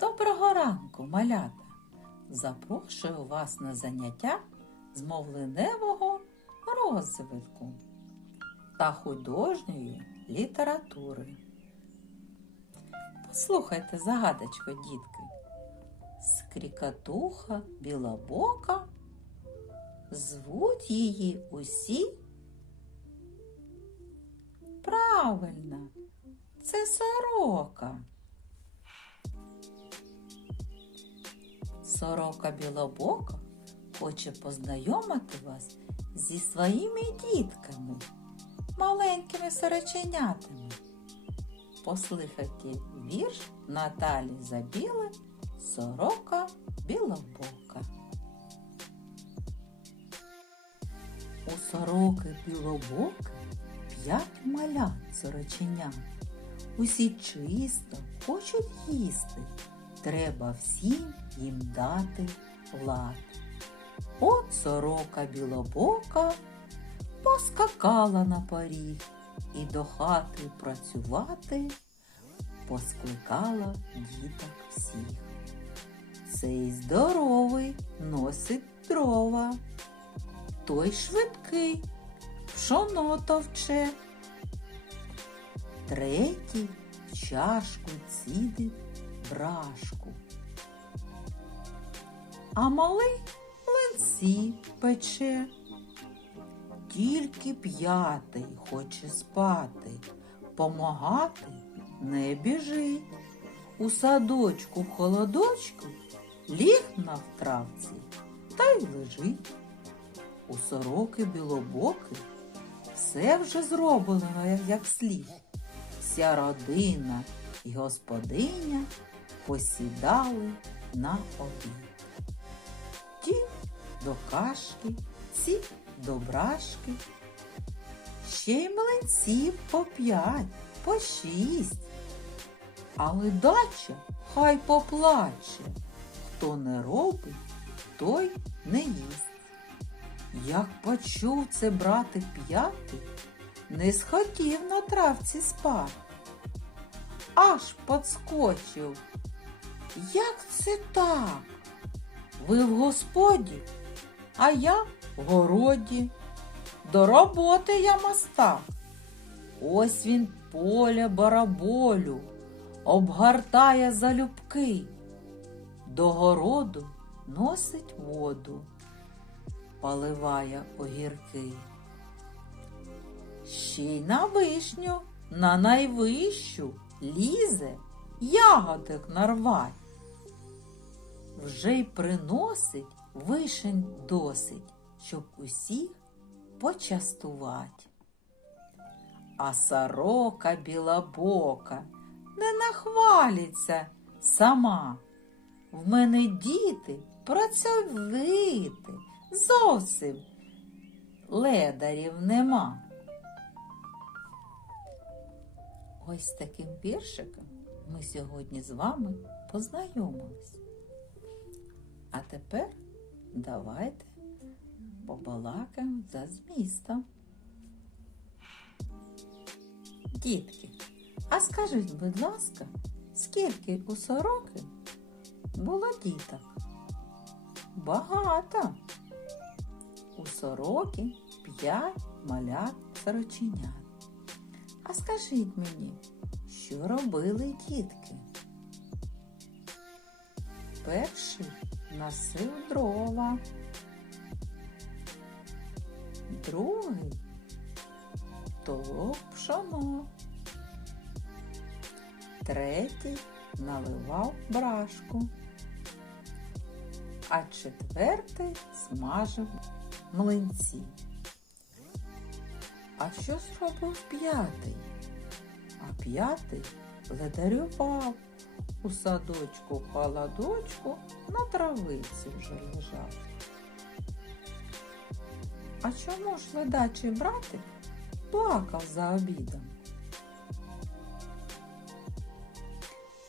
Доброго ранку, малята! Запрошую вас на заняття з мовленевого розвитку та художньої літератури. Послухайте загадочку, дітки. Скрікатуха білобока, звуть її усі. Правильно, це сорока. Сорока білобока хоче познайомити вас зі своїми дітками, маленькими сороченятами. Послухайте вірш Наталі Забіли Сорока білобока. У сороки білобоки п'ять малят сороченят. Усі чисто хочуть їсти. Треба всім їм дати лад. От сорока білобока поскакала на поріг і до хати працювати поскликала діток всіх. Цей здоровий носить дрова, той швидкий пшоно товче, третій чашку цідить брашку. А малий млинці пече. Тільки п'ятий хоче спати, помагати не біжить. У садочку в холодочку ліг на втравці та й лежить. У сороки білобоки все вже зроблено як слід. Вся родина і господиня посідали на обід. Ті до кашки, ці до брашки, ще й млинців по п'ять, по шість. Але дача хай поплаче, хто не робить, той не їсть. Як почув це брати п'ятий, не схотів на травці спати аж подскочив. Як це так? Ви в господі, а я в городі. До роботи я мастак. Ось він поля бараболю, обгортає залюбки, до городу носить воду, поливає огірки. Ще й на вишню, на найвищу лізе ягодок нарвать. Вже й приносить вишень досить, щоб усіх почастувати. А сорока білобока не нахвалиться сама. В мене діти працьовити, зовсім ледарів нема. Ось таким віршиком ми сьогодні з вами познайомились. А тепер давайте побалакаємо за змістом. Дітки, а скажіть, будь ласка, скільки у сороки було діток? Багато. У сороки п'ять малят сороченят. А скажіть мені, що робили дітки? Перший носив дрова, другий. Толок пшоно, третій. Наливав брашку, а четвертий смажив млинці. А що зробив п'ятий? А п'ятий ледарював у садочку холодочку на травиці вже лежав. А чому ж ледачий братик плакав за обідом?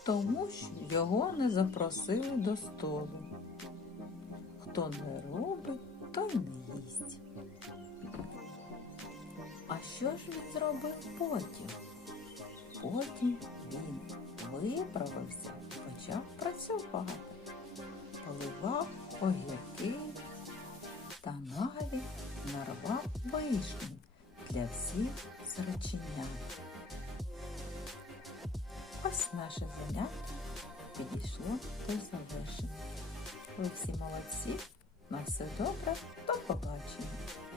Тому що його не запросили до столу. Хто не робить, той не їсть. А що ж він зробив потім? Потім він виправився почав працювати. Поливав огірки та навіть нарвав вишні для всіх сироченят. Ось наше заняття підійшло до завершення. Ви всі молодці, на все добре, до побачення.